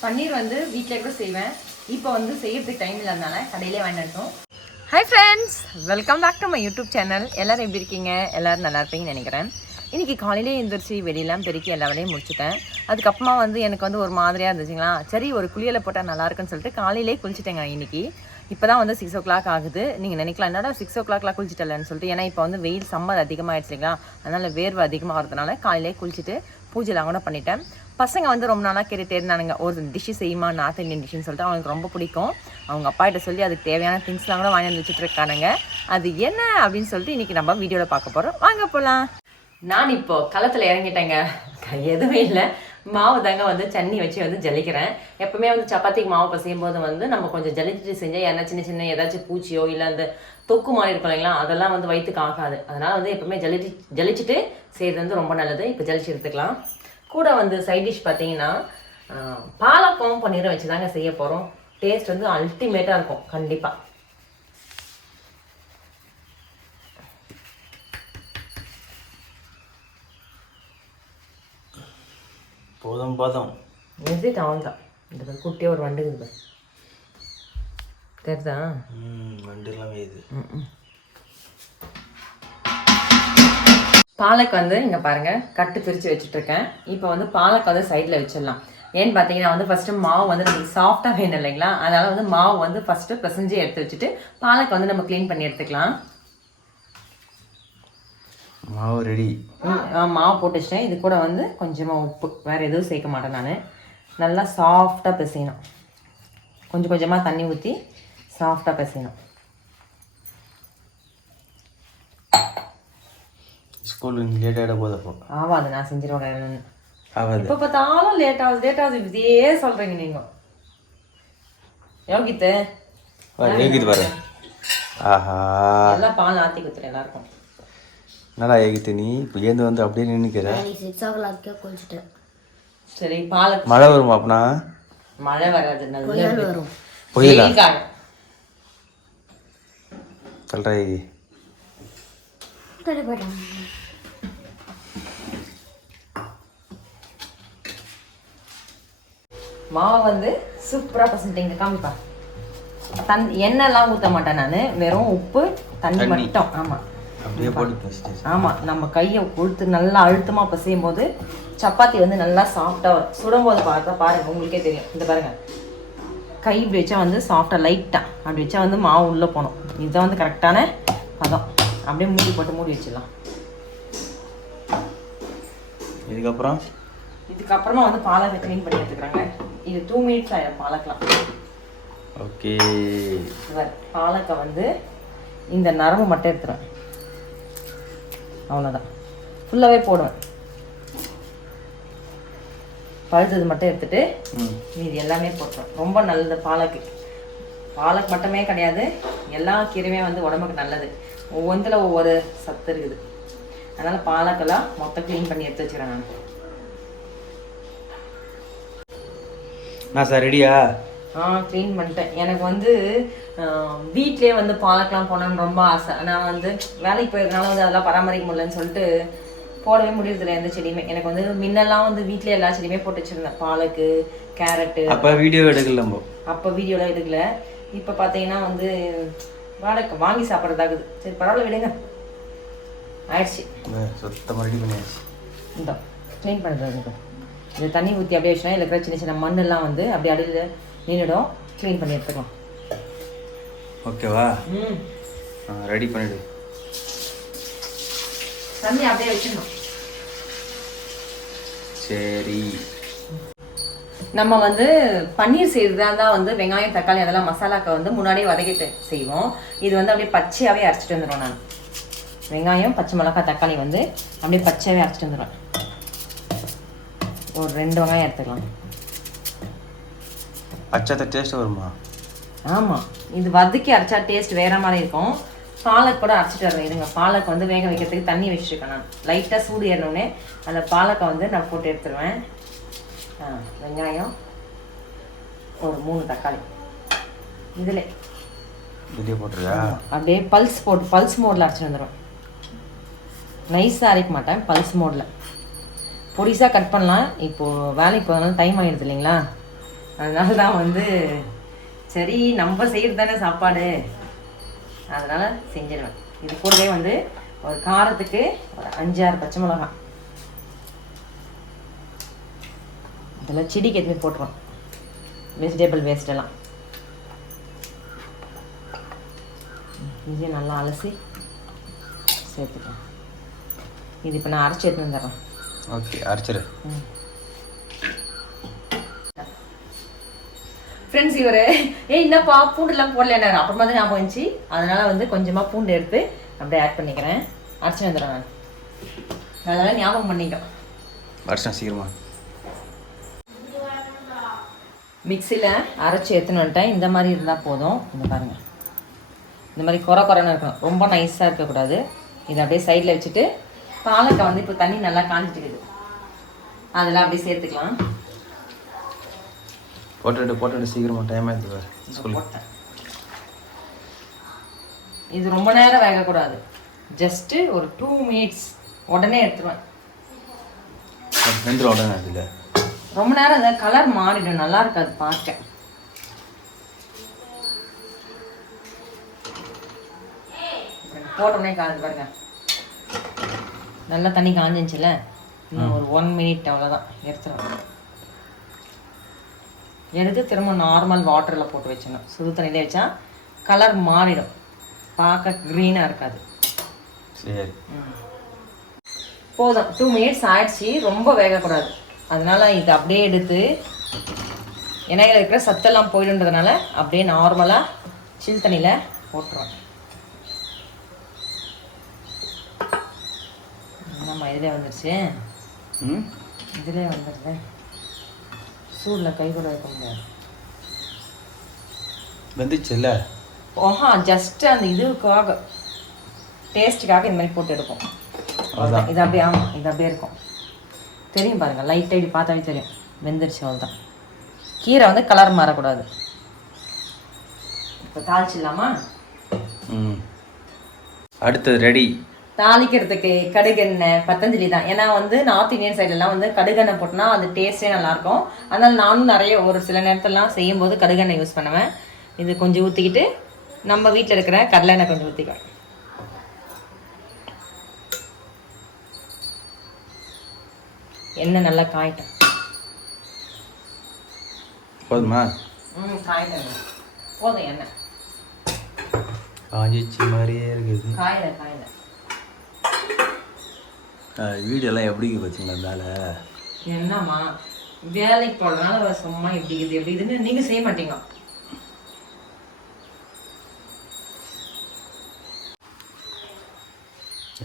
பன்னீர் வந்து வீட்டில் கூட செய்வேன். இப்போ வந்து செய்யறதுக்கு டைம் இல்லாதனால கடையிலே வாங்கிட்டோம். Hi friends, welcome back to my YouTube channel. எல்லோரும் எப்படி இருக்கீங்க? எல்லோரும் நல்லா இருப்பீங்கன்னு நினைக்கிறேன். இன்றைக்கி காலையிலே எழுந்திரிச்சு வெளியெல்லாம் பெருக்கி எல்லா வேலையும் முடிச்சுட்டேன். அதுக்கப்புறமா வந்து எனக்கு வந்து ஒரு மாதிரியாக இருந்துச்சுங்களா, சரி ஒரு குளியலை போட்டால் நல்லாயிருக்குன்னு சொல்லிட்டு காலையிலே குளிச்சுட்டேங்க. இன்றைக்கி இப்போ தான் வந்து 6 o'clock ஆகுது. நீங்கள் நினைக்கலாம் என்னடா 6 o'clockலாம் குளிச்சுட்டலன்னு சொல்லிட்டு. ஏன்னா இப்போ வந்து வெயில் சம்மர் அதிகமாகிடுச்சிங்களா, அதனால் வேர்வை அதிகமாக வரதுனால காலையிலே குளிச்சுட்டு பூஜைலாம் கூட பண்ணிட்டேன். பசங்க வந்து ரொம்ப நாளாக கேட்டுகிட்டே இருந்தானுங்க, ஒரு டிஷ்ஷு செய்யுமா நார்த் இந்தியன் டிஷ்ஷுன்னு சொல்லிட்டு. அவங்களுக்கு ரொம்ப பிடிக்கும். அவங்க அப்பாகிட்ட சொல்லி அதுக்கு தேவையான திங்ஸ்லாம் கூட வாங்கி வந்து வச்சுட்ருக்கானுங்க. அது என்ன அப்படின்னு சொல்லிட்டு இன்றைக்கி நம்ம வீடியோவில் பார்க்க போகிறோம். வாங்க போகலாம். நான் இப்போது களத்தில் இறங்கிட்டேங்க. எதுவுமே இல்லை, மாவு தாங்க வந்து சட்னி வச்சு வந்து ஜலிக்கிறேன். எப்பவுமே வந்து சப்பாத்திக்கு மாவு பசையும் போது வந்து நம்ம கொஞ்சம் ஜலிச்சுட்டு செஞ்சால் என்ன சின்ன சின்ன ஏதாச்சும் பூச்சியோ இல்லை அந்த தொக்கு மாதிரி இருக்கும் இல்லைங்களா, அதெல்லாம் வந்து வயிற்றுக்கு ஆகாது. அதனால் வந்து எப்பவுமே ஜலிச்சுட்டு செய்கிறது வந்து ரொம்ப நல்லது. இப்போ ஜலிச்சு எடுத்துக்கலாம். கூட வந்து சைட் டிஷ் பார்த்தீங்கன்னா பாலக்கம் பன்னீரை வச்சு தாங்க செய்ய போகிறோம். டேஸ்ட் வந்து அல்டிமேட்டாக இருக்கும் கண்டிப்பாக. போதும் எது அவன்தான் இந்த குட்டியாக ஒரு வண்டு இருக்குது தெரியுதா? வண்டுலாம் வேயுது. பாலக்கு வந்து இங்கே பாருங்கள் கட்டு பிரித்து வச்சுட்ருக்கேன். இப்போ வந்து பாலக்கு வந்து சைடில் வச்சிடலாம். ஏன்னு பார்த்தீங்கன்னா வந்து ஃபஸ்ட்டு மாவு வந்து நமக்கு சாஃப்டாக வேணும் இல்லைங்களா, அதனால் வந்து மாவு வந்து ஃபஸ்ட்டு பிசைஞ்சு எடுத்து வச்சுட்டு பாலக்கு வந்து நம்ம க்ளீன் பண்ணி எடுத்துக்கலாம். மாவு ரெடி. மாவு போட்டு வச்சிட்டேன். இது கூட வந்து கொஞ்சமாக உப்பு, வேறு எதுவும் சேர்க்க மாட்டேன் நான். நல்லா சாஃப்டாக பிசையணும். கொஞ்சம் கொஞ்சமாக தண்ணி ஊற்றி சாஃப்டாக பிசையணும். ஸ்கூல் லேட் ஆகிட போது அப்போ ஆகாது, நான் செஞ்சிருவேன். ஆகாது. இப்போ பார்த்தாலும் லேட் ஆகுது இதே சொல்கிறீங்க நீங்கள். யோகித்து பாரு. ஆஹா, எல்லாம் பால் ஆற்றி கொடுத்துரு எல்லாருக்கும். என்னடா ஏகித்து நீ இப்போ ஏந்து வந்து அப்படியே நின்றுக்கிற? சரி, பால் மழை வருமா அப்பனா? மழை வராது, நல்லா வரும். புயலா சொல்கிறா ஏகி. மாவு வந்து சூப்பராக பசங்க காமிப்பா. எண்ணெய்லாம் ஊற்ற மாட்டேன் நான், வெறும் உப்பு தண்ணி மட்டும். ஆமாம், அப்படியே போட்டு. ஆமாம், நம்ம கையை கொடுத்து நல்லா அழுத்தமாக பசையும் போது சப்பாத்தி வந்து நல்லா சாஃப்டாக வரும். சுடும்போது பார்த்தா பாருங்கள், உங்களுக்கே தெரியும். இந்த பாருங்கள், கை இப்படி வச்சா வந்து சாஃப்டாக லைட்டாக அப்படி வச்சா வந்து மாவு உள்ளே போகணும். இதுதான் வந்து கரெக்டான பதம். அப்படியே மூடி போட்டு மூடி வச்சிடலாம். இதுக்கப்புறமா வந்து பாலக்கை க்ளீன் பண்ணி எடுத்துக்கிறாங்க. இது 2 minutes ஆகிடும் பாலக்கலாம். ஓகே, பாலக்கை வந்து இந்த நரம்பு மட்டும் எடுத்துருவேன், அவ்வளோதான். ஃபுல்லாகவே போடுவேன். பழுத்தது மட்டும் எடுத்துட்டு மீதி எல்லாமே போட்டுருவேன். ரொம்ப நல்லது பாலக்கு. பாலக்கு மட்டுமே கிடையாது, எல்லா கீரையுமே வந்து உடம்புக்கு நல்லது. ஒவ்வொன்றில் ஒவ்வொரு சத்து இருக்குது. அதனால் பாலக்கெல்லாம் மொத்தம் க்ளீன் பண்ணி எடுத்து வச்சுக்கிறேன் நான். சார் ரெடியா? க்ளீன் பண்ணிட்டேன். எனக்கு வந்து வீட்லேயே வந்து பாலக்கெலாம் போனோன்னு ரொம்ப ஆசை. நான் வந்து வேலைக்கு போயிருந்தனால வந்து அதெல்லாம் பராமரிக்க முடியலன்னு சொல்லிட்டு போடவே முடியறதில்ல எந்த செடியுமே. எனக்கு வந்து முன்னெல்லாம் வந்து வீட்டிலே எல்லா செடியுமே போட்டு வச்சுருந்தேன். பாலக்கு, கேரட்டு. அப்போ வீடியோ எடுக்கல, அப்போ வீடியோலாம் எடுக்கல. இப்போ பார்த்தீங்கன்னா வந்து வாடகை வாங்கி சாப்பிட்றதாகுது. சரி பரவாயில்ல, விடுங்க, ஆயிடுச்சு. சுத்தமாக ரெடி பண்ணியாச்சு. இந்த க்ளீன் பண்ணுறது இது தண்ணி ஊற்றி அப்படியே வச்சுனா இதில் இருக்கிற சின்ன சின்ன மண்ணெல்லாம் வந்து அப்படியே அடியில் நின்றுடும். க்ளீன் பண்ணி எடுத்துக்கலாம். ஓகேவா? ரெடி பண்ணிவிடு. தண்ணி அப்படியே வச்சிடணும். சரி, நம்ம வந்து பன்னீர் செய்கிறதா தான் வந்து வெங்காயம் தக்காளி அதெல்லாம் மசாலாக்க வந்து முன்னாடியே வதக்கிட்டு செய்வோம். இது வந்து அப்படியே பச்சையாகவே அரைச்சிட்டு வந்துடுவோம். நான் வெங்காயம், பச்சை மிளகாய், தக்காளி வந்து அப்படியே பச்சையாகவே அரைச்சிட்டு வந்துடுவேன். ஒரு 2 வெங்காயம் எடுத்துக்கலாம். பச்சை டேஸ்ட் வருமா? ஆமாம், இது வதக்கி அரைச்சா டேஸ்ட் வேறு மாதிரி இருக்கும். பாலக் கூட அரைச்சிட்டு வருவேன். இதுங்க பாலக் வந்து வேக வைக்கிறதுக்கு தண்ணி வச்சுருக்கேன் நான். லைட்டாக சூடு ஏறினோடனே அந்த பாலக்கை வந்து நான் போட்டு எடுத்துருவேன். வெங்காயம், ஒரு 3 தக்காளி இதில் போட்டுருக்கா. அப்படியே பல்ஸ் மோடில் அரைச்சிட்டு வந்துடும். நைஸாக அரைக்க மாட்டேன், பல்ஸ் மோடில் பொடிசாக கட் பண்ணலாம். இப்போது வேலைக்கு போகிறதுனால டைம் ஆகிடுது இல்லைங்களா, அதனால தான் வந்து சரி நம்ம செய்கிறது தானே சாப்பாடு, அதனால் செஞ்சிடுவேன். இது கூடவே வந்து ஒரு காரத்துக்கு ஒரு 5-6 பச்சை மிளகாய் இதெல்லாம் செடிக்கு எதுவுமே போட்டுருவோம். வெஜிடபிள் வேஸ்டெல்லாம் இதையும் நல்லா அலசி சேர்த்துக்கலாம். இது இப்போ நான் அரைச்சி எடுத்துன்னு வந்துடுறேன். ஓகே, அரைச்சிரு. ஃப்ரெண்ட்ஸ் இவர் என்னப்பா பூண்டுலாம் போடலன்னு அப்புறமா தான் ஞாபகம் வந்துச்சு. அதனால் வந்து கொஞ்சமாக பூண்டு எடுத்து அப்படியே ஆட் பண்ணிக்கிறேன். அரைச்சி வந்துடுறேன். நான் அதெல்லாம் ஞாபகம் பண்ணிக்கோ. அரைச்சா சீக்கிரமா. மிக்சியில் அரைச்சி எடுத்துன்னு வந்துட்டேன். இந்த மாதிரி இருந்தால் போதும். இந்த பாருங்கள், இந்த மாதிரி குறைன்னு இருக்கணும், ரொம்ப நைஸாக இருக்கக்கூடாது. இதை அப்படியே சைடில் வச்சுட்டு பாலக்காய் வந்து இப்போ தண்ணி நல்லா காஞ்சிட்டுக்குது, அதெல்லாம் அப்படியே சேர்த்துக்கலாம். போட்டுட்டு சீக்கிரமா டைம் ஆயிடுது. போட்டேன். இது ரொம்ப நேரம் வேகக்கூடாது, ஜஸ்ட்டு ஒரு 2 மினிட்ஸ் உடனே எடுத்துருவேன். வெந்துடும் உடனே. அதில் ரொம்ப நேரம் அந்த கலர் மாறிடும், நல்லா இருக்காது பார்க்க. போட்டோடனே காஞ்சு பாருங்க, நல்லா தண்ணி காஞ்சிச்சுல. இன்னும் ஒரு 1 மினிட் அவ்வளோதான், எடுத்துருவேன். எடுத்து திரும்ப நார்மல் வாட்டரில் போட்டு வச்சிடணும். சுடு தண்ணியிலே வச்சா கலர் மாறிடும், பார்க்க க்ரீனாக இருக்காது. சரி, போதும். 2 மினிட்ஸ் ஆயிடுச்சு, ரொம்ப வேகக்கூடாது. அதனால இது அப்படியே எடுத்து, ஏன்னா இதில் இருக்கிற சத்தெல்லாம் போயிடுன்றதுனால அப்படியே நார்மலாக சில் தண்ணியில் போட்டுருவேன். நம்ம இதிலே வந்துருச்சு. இதிலே வந்துடுது. சூடில் கை கூட வைக்க முடியாது. வந்துச்சுல்ல? ஓஹா, ஜஸ்ட்டு அந்த இதுக்காக, டேஸ்ட்டுக்காக இந்த மாதிரி போட்டு எடுப்போம். இது அப்படியே, ஆமாம், இது அப்படியே இருக்கும். தெரியும் பாருங்கள், லைட்டாக இப்படி பார்த்தாவே தெரியும் வெந்துருச்சு. அவ்வளோதான். கீரை வந்து கலர் மாறக்கூடாது. இப்போ தாளிச்சிடலாமா? அடுத்தது ரெடி. தாளிக்கிறதுக்கு கடுகெண்ணெய், பத்தஞ்சலி தான். ஏன்னா வந்து நார்த் இந்தியன் சைட்லலாம் வந்து கடுகெண்ணெய் போட்டோன்னா அது டேஸ்ட்டே நல்லாயிருக்கும். அதனால் நானும் நிறைய ஒரு சில நேரத்துலலாம் செய்யும்போது கடுகெண்ணெய் யூஸ் பண்ணுவேன். இது கொஞ்சம் ஊற்றிக்கிட்டு நம்ம வீட்டில் இருக்கிற கடலை எண்ணெய் கொஞ்சம் ஊற்றிக்குவேன். எண்ணெய் நல்லா காயிட்டேன். போதுமா? காயிட்டேன், போதும். எண்ணெய் காஞ்சிச்சு மாதிரியே இருக்குது. காயில வீடியோலாம் எப்படி பார்த்தீங்களா? வேலை என்னம்மா, வேலைக்கு போடுறதுனால சும்மா எப்படி இது எப்படி இதுன்னு நீங்கள் செய்ய மாட்டீங்க.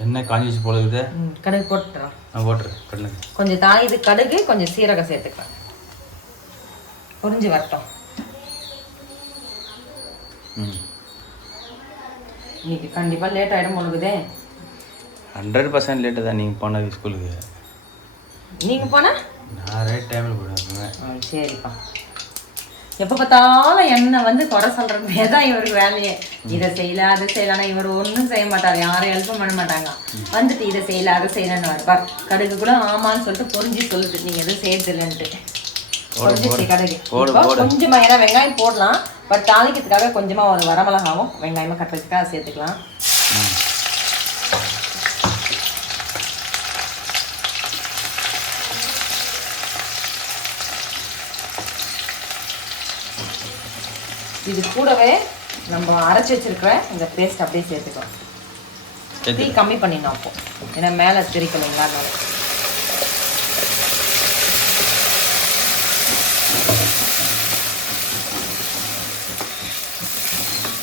என்ன காஞ்சிச்சு போல இருக்குது. கடுகு போட்டுறேன். நான் போட்டுறேன். கடலை கொஞ்சம் இது கடுகு, கொஞ்சம் சீரகம் சேர்த்துக்கலாம். பொரிஞ்சு வரட்டும். இன்னைக்கு கண்டிப்பாக லேட் ஆகிடும் பொழுதுதே. 100% லேட்டு தான். நீங்கள் போனது ஸ்கூலுக்கு. நீங்கள் போனால் நான் ரைட் டைமில் போயிடுவேன். சரிப்பா. எப்போ பார்த்தாலும் என்னை வந்து குறை சொல்கிறதே தான் இவருக்கு வேலையே. இதை செய்யல அதை செய்யலான்னா இவர் ஒன்றும் செய்ய மாட்டார், யாரும் ஹெல்ப்பும் பண்ண மாட்டாங்க. வந்துட்டு இதை செய்யல அதை செய்யலன்னு வருப்பா. கடுகு கூட ஆமான்னு சொல்லிட்டு பொறிஞ்சி சொல்லுது, நீங்கள் எதுவும் செய்யறதில்லைன்ட்டு. பொறிஞ்சிச்சு கடுகு. கொஞ்சமாக, ஏன்னா வெங்காயம் போடலாம், பட் தாளிக்கிறதுக்காக கொஞ்சமாக ஒரு வரமிளகாவும் வெங்காயமாக கட்டுறதுக்காக சேர்த்துக்கலாம். இது கூடவே நம்ம அரைச்சி வச்சிருக்கிற இந்த பேஸ்ட் அப்படியே சேர்த்துக்கலாம். தீ கம்மி பண்ணிடணும் அப்போ, ஏன்னா மேலே தெரிக்கலைங்களா.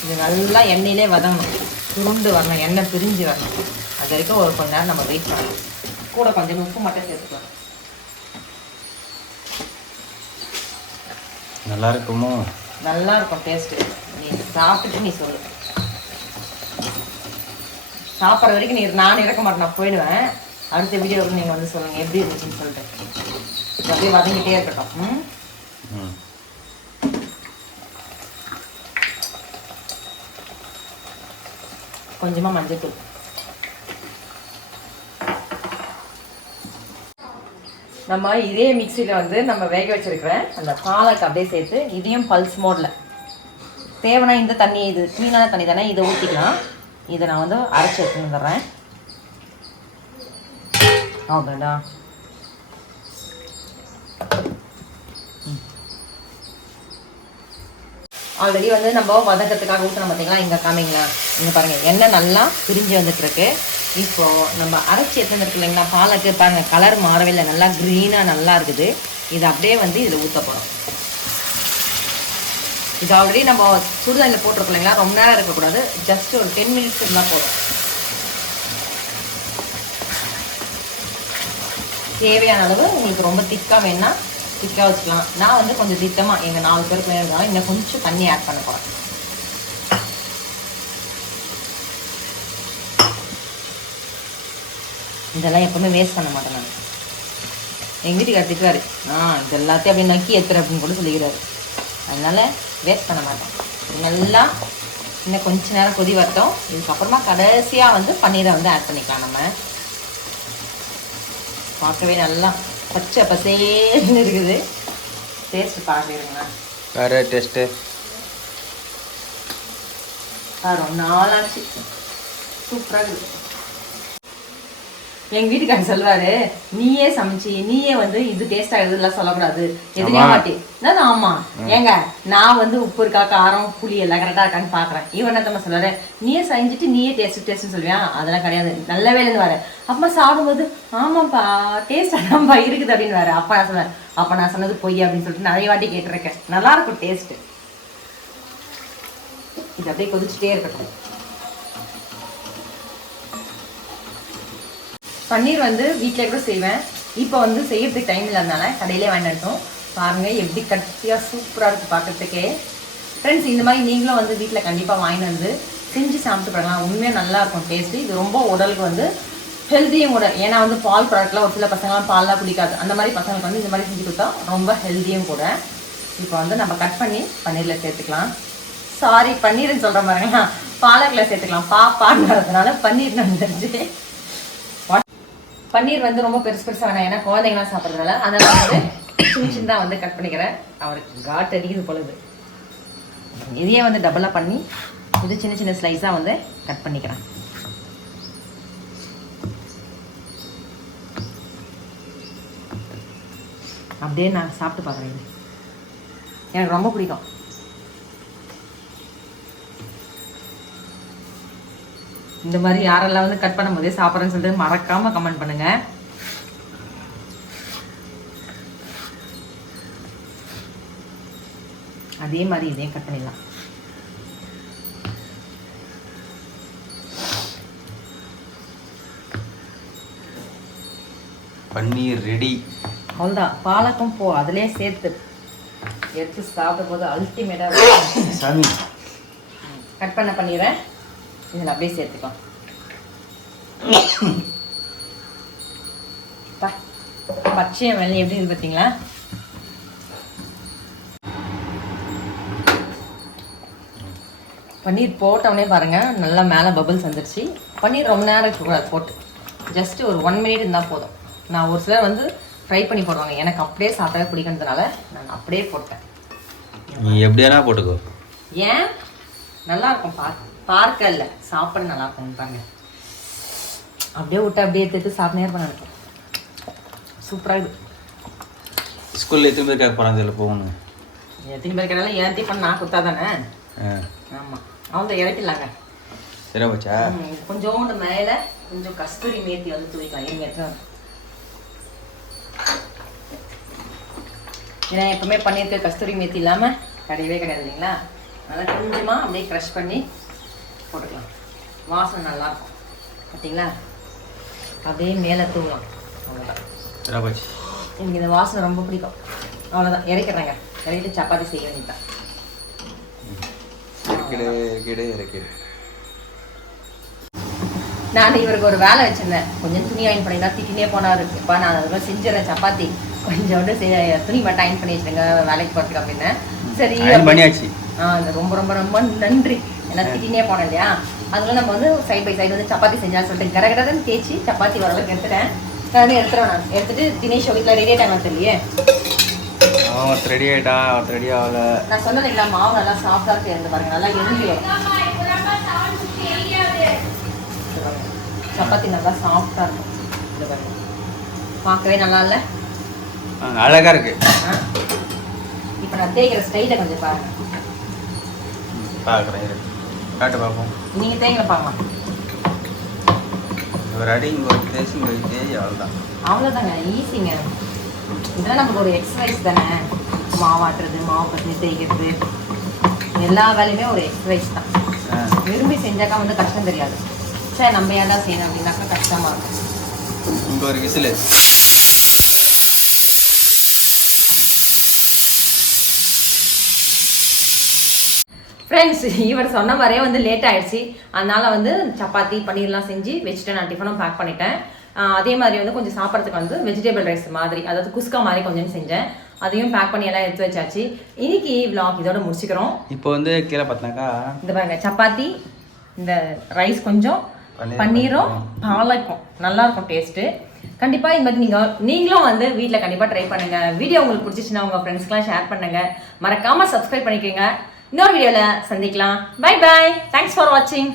இது நல்லா எண்ணெயிலே வதங்கணும், சுருண்டு வரணும், எண்ணெய் பிரிஞ்சு வரணும். அது வரைக்கும் ஒரு கொஞ்ச நேரம் நம்ம வெயிட் பண்ணணும். கூட கொஞ்சம் உப்பு மட்டும் சேர்த்துக்கலாம். நல்லா இருக்குமோ? நல்லா இருக்கும் டேஸ்ட்டு. நீ சாப்பிட்டுட்டு நீ சொல்லு. சாப்பிட்ற வரைக்கும் நான் இருக்க மாட்டேன், நான் போயிடுவேன். அடுத்த வீடியோவுக்கு நீங்கள் வந்து சொல்லுங்கள் எப்படி இருந்துச்சுன்னு சொல்லிட்டு. அப்படியே வதங்கிட்டே இருக்கட்டும். கொஞ்சமாக மஞ்சள்தூள், நம்ம இதே மிக்சியில் வந்து நம்ம வேக வச்சிருக்கிற அந்த பாலக்கு அப்படியே சேர்த்து இதையும் பல்ஸ் மோடில் தேவைன்னா இந்த தண்ணி, இது க்ளீனான தண்ணி தானே, இதை ஊற்றிக்கலாம். இதை நான் வந்து அரைச்சி எடுத்து வந்துடுறேன். அவ்வளோடா. ஆல்ரெடி வந்து நம்ம வதக்கத்துக்காக ஊற்றணும் பார்த்தீங்களா, இங்கே காமிங்களா, இங்கே பாருங்கள் எண்ணெய் நல்லா பிரிஞ்சு வந்துட்டுருக்கு. இப்போது நம்ம அரைச்சி எடுத்து இருக்கு இல்லைங்களா பாலக்கு, பாருங்கள் கலர் மாறவே இல்லை, நல்லா க்ரீனாக நல்லா இருக்குது. இது அப்படியே வந்து இதில் ஊற்ற போகிறோம். இது ஆல்ரெடி நம்ம சுடுதண்ணில் போட்டிருக்கோம் இல்லைங்களா, ரொம்ப நேரம் இருக்கக்கூடாது, ஜஸ்ட் ஒரு 10 மினிட்ஸ் இருந்தால் போதும். தேவையான அளவு உங்களுக்கு ரொம்ப திக்காக வேணுன்னா திக்காக வச்சுக்கலாம். நான் வந்து கொஞ்சம் திட்டமாக எங்கள் 4 பேருக்கு வேணும்னால இன்னும் கொஞ்சம் தண்ணி ஆட் பண்ண போகிறேன். இதெல்லாம் எப்பவுமே வேஸ்ட் பண்ண மாட்டேன் நான். எங்கள் வீட்டுக்காரர் திட்டுவார், இது எல்லாத்தையும் அப்படியே நக்கி ஏற்றுற அப்படின்னு கூட சொல்லிக்கிறாரு. அதனால் வேஸ்ட் பண்ண மாட்டோம். நல்லா இன்னும் கொஞ்ச நேரம் கொதி வரட்டும். இதுக்கப்புறமா கடைசியாக வந்து பன்னீரை வந்து ஆட் பண்ணிக்கலாம். நம்ம பார்க்கவே நல்லா பச்சை பசேன்னு இருக்குது. டேஸ்ட் பார்க்குறீங்களா? வேறு டேஸ்ட்டு ரொம்ப நாளாச்சு. சூப்பராக இருக்குது. எங்கள் வீட்டுக்காரர் சொல்வாரு, நீயே சமைச்சி நீயே வந்து இது டேஸ்ட் ஆகுதுலாம் சொல்லக்கூடாது, எதுனே மாட்டி. ஆமாம் ஏங்க, நான் வந்து உப்பு இருக்கா காரம் புளி எல்லாம் கரெக்டாக இருக்கான்னு பார்க்குறேன். இவன் என்ன தம்மா சொல்லுவாரு, நீயே செஞ்சுட்டு நீயே டேஸ்ட்னு சொல்லுவியா, அதெல்லாம் கிடையாது, நல்ல வேலைன்னு வாரு. அப்பா சாப்பிடும்போது ஆமாப்பா டேஸ்ட் அதான்ப்பா இருக்குது அப்படின்னு வாரு. அப்பா நான் சொன்னார், அப்போ நான் சொன்னது பொய் அப்படின்னு சொல்லிட்டு நிறைய வாட்டி கேட்டிருக்கேன். நல்லாயிருக்கும் டேஸ்ட்டு. இது அப்படியே கொதிச்சுட்டே இருக்கட்டும். பன்னீர் வந்து வீட்டில் கூட செய்வேன். இப்போ வந்து செய்யறதுக்கு டைம் இல்லாதனால கடையிலே வாங்கிட்டோம். பாருங்கள் எப்படி கட்டியாக சூப்பராக இருக்குது பார்க்குறதுக்கே. ஃப்ரெண்ட்ஸ், இந்த மாதிரி நீங்களும் வந்து வீட்டில் கண்டிப்பாக வாங்கிட்டு வந்து செஞ்சு சாப்பிட்டு பாருங்களா, உண்மையாக நல்லாயிருக்கும் டேஸ்ட்டு. இது ரொம்ப உடலுக்கு வந்து ஹெல்த்தியும் கூட. ஏன்னா வந்து பால் ப்ராடக்ட்லாம் ஒரு சில பசங்களாம் பால்லாம் பிடிக்காது. அந்த மாதிரி பசங்களுக்கு வந்து இந்த மாதிரி செஞ்சு கொடுத்தா ரொம்ப ஹெல்த்தியும் கூட. இப்போ வந்து நம்ம கட் பண்ணி பன்னீரில் சேர்த்துக்கலாம். சாரி, பன்னீர்னு சொல்கிற மாதிரிங்களா, பாலக்கில் சேர்த்துக்கலாம். பாடுறதுனால பன்னீர்னு வந்துருச்சு. பன்னீர் வந்து ரொம்ப பெருசாக வேணாம், ஏன்னா குழந்தைங்களாம் சாப்பிட்றதுனால. அதனால் வந்து சின்னதாக வந்து கட் பண்ணிக்கிறேன். அவருக்கு காட் அடிக்குது பொழுது. இதையே வந்து டபுளாக பண்ணி இது சின்ன ஸ்லைஸாக வந்து கட் பண்ணிக்கிறேன். அப்படியே நான் சாப்பிட்டு பார்க்குறேன். இது எனக்கு ரொம்ப பிடிக்கும். இந்த மாதிரி யாரெல்லாம் வந்து கட் பண்ணும் போதே சாப்பிட்றேன்னு சொல்லிட்டு மறக்காம கமெண்ட் பண்ணுங்க. அதே மாதிரி இதையும் கட் பண்ணிடலாம். பன்னீர் ரெடி. அவ்வளோதான். பாலக்கும் போ அதிலே சேர்த்து எடுத்து சாப்பிடும் போது அல்டிமேட்டாக சாமி. கட் பண்ண பண்ணிடுறேன். இதில் அப்படியே சேர்த்துக்கலாம். பச்சையை வெள்ளை எப்படி இருக்கு பார்த்தீங்களா? பன்னீர் போட்டோடனே பாருங்கள் நல்லா மேலே பபிள்ஸ் வந்துடுச்சு. பன்னீர் ரொம்ப நேரம் இருக்கக்கூடாது போட்டு, ஜஸ்ட் ஒரு 1 மினிட் இருந்தால் போதும். நான் ஒரு சிலர் வந்து ஃப்ரை பண்ணி போடுவாங்க, எனக்கு அப்படியே சாப்பிடவே பிடிக்கிறதுனால நான் அப்படியே போட்டேன். நீ எப்படியானா போட்டுக்கோ. ஏன் நல்லாயிருக்கும் பார்க்க இல்லை, சாப்பிட நல்லாயிருக்கும் பாருங்க. அப்படியே விட்டு அப்படியே எடுத்து சாப்பிட்டே இருப்பேன். சூப்பராக இது. ஸ்கூலில் எத்தனை பேர் கேட்க போகிறாங்க இதில் போகணும்? எத்தனை பேர் கேட்டாலும் ஏன் பண்ண நான் கொடுத்தா தானே. ஆமாம், அவங்க இறக்கிடலாங்க. சரி வச்சா கொஞ்சோண்டு மேலே கொஞ்சம் கஸ்தூரி மேத்தி வந்து தூவிக்கலாம். இருங்க எடுத்து. ஏன்னா எப்பவுமே பண்ணியிருக்க கஸ்தூரி மேத்தி இல்லாமல் கிடையவே கிடையாது இல்லைங்களா. அதனால் கொஞ்சமாக அப்படியே க்ரஷ் பண்ணி போட்டுக்கலாம். வாசனை நல்லாயிருக்கும் பார்த்தீங்களா. அப்படியே மேலே தூங்கலாம். அவ்வளோதான். எனக்கு இந்த வாசனை ரொம்ப பிடிக்கும். அவ்வளோதான், இறக்கிறேங்க. இறக்கிட்டு சப்பாத்தி செய்ய வேண்டியதான். நான் இவருக்கு ஒரு வேலை வச்சிருந்தேன். கொஞ்சம் துணி அயன் பண்ணிதான் திட்டினே போனாரு. இப்போ நான் அதெல்லாம் செஞ்சிடறேன் சப்பாத்தி. கொஞ்சோண்டு துணி மட்டும் அயன் பண்ணி வச்சுருங்க வேலைக்கு போகிறதுக்கு அப்படின்னு. சரி பண்ணியாச்சு. ரொம்ப ரொம்ப ரொம்ப நன்றி. எல்லாம் திட்டினே போனேன் இல்லையா, அதனால நம்ம வந்து சைட் பை சைடு வந்து சப்பாத்தி செஞ்சாலும் சொல்லிட்டு கடகடன்னு தேய்ச்சி சப்பாத்தி ஓரளவுக்கு எடுத்துட்டேன். நான் எடுத்துறேன். நான் எடுத்துட்டு தினேஷ் வீட்டில் ரெடி ஆகிட்டாங்க தெரியலையே. அவன் ரெடி ஆகிட்டா, அவன் ரெடி ஆகலை. நான் சொன்னதுங்களா மாவு நல்லா சாஃப்டாக இருக்கு. இருந்து பாருங்க, நல்லா எரிஞ்சு சப்பாத்தி நல்லா சாஃப்டாக இருக்கும். இந்த பாருங்க, பார்க்கவே நல்லா இல்லை? அழகா இருக்கு. இப்போ நான் தேய்க்கிற ஸ்டைலை கொஞ்சம் பாருங்க. பார்க்குறேன், காட்டு பார்ப்போம். நீங்கள் தேய்க்கல பார்க்கலாம். ஒரு அடி இங்கே ஒரு தேய்ச்சி இங்கே ஒரு தேய், அவ்வளோதான். அவ்வளோதாங்க, ஈஸிங்க. இதெல்லாம் நமக்கு ஒரு எக்ஸசைஸ் தானே. மாவாட்டுறது, மாவு பற்றி தேய்க்கிறது, எல்லா வேலையுமே ஒரு எக்ஸசைஸ் தான். விரும்பி செஞ்சாக்கா வந்து கஷ்டம் தெரியாது. சரி நம்ம ஏதாவது செய்யணும் அப்படின்னாக்கா கஷ்டமாக இருக்கும். இங்கே ஒரு விசில். ஃப்ரெண்ட்ஸ், இவர் சொன்ன மாதிரியே வந்து லேட் ஆயிடுச்சு. அதனால வந்து சப்பாத்தி பன்னீர்லாம் செஞ்சு வச்சுட்டு நான் டிஃபனும் பேக் பண்ணிட்டேன். அதே மாதிரி வந்து கொஞ்சம் சாப்பிட்றதுக்கு வந்து வெஜிடபிள் ரைஸ் மாதிரி, அதாவது குஸ்கா மாதிரி கொஞ்சம் செஞ்சேன். அதையும் பேக் பண்ணி எல்லாம் எடுத்து வச்சாச்சு. இன்னைக்கு vlog இதோட முடிச்சுக்கிறோம். இப்போ வந்து கீழே பார்த்தாக்கா இந்த பாருங்க, சப்பாத்தி, இந்த ரைஸ், கொஞ்சம் பன்னீரும் பாலக்கும் நல்லா இருக்கும் டேஸ்ட்டு. கண்டிப்பாக இந்த மாதிரி நீங்களும் வந்து வீட்டில் கண்டிப்பாக ட்ரை பண்ணுங்க. வீடியோ உங்களுக்கு பிடிச்சிச்சுன்னா உங்கள் ஃப்ரெண்ட்ஸ்க்குலாம் ஷேர் பண்ணுங்க. மறக்காம சப்ஸ்கிரைப் பண்ணிக்கோங்க. இன்னொரு வீடியோவில் சந்திக்கலாம். Bye bye. தேங்க்ஸ் ஃபார் வாட்சிங்.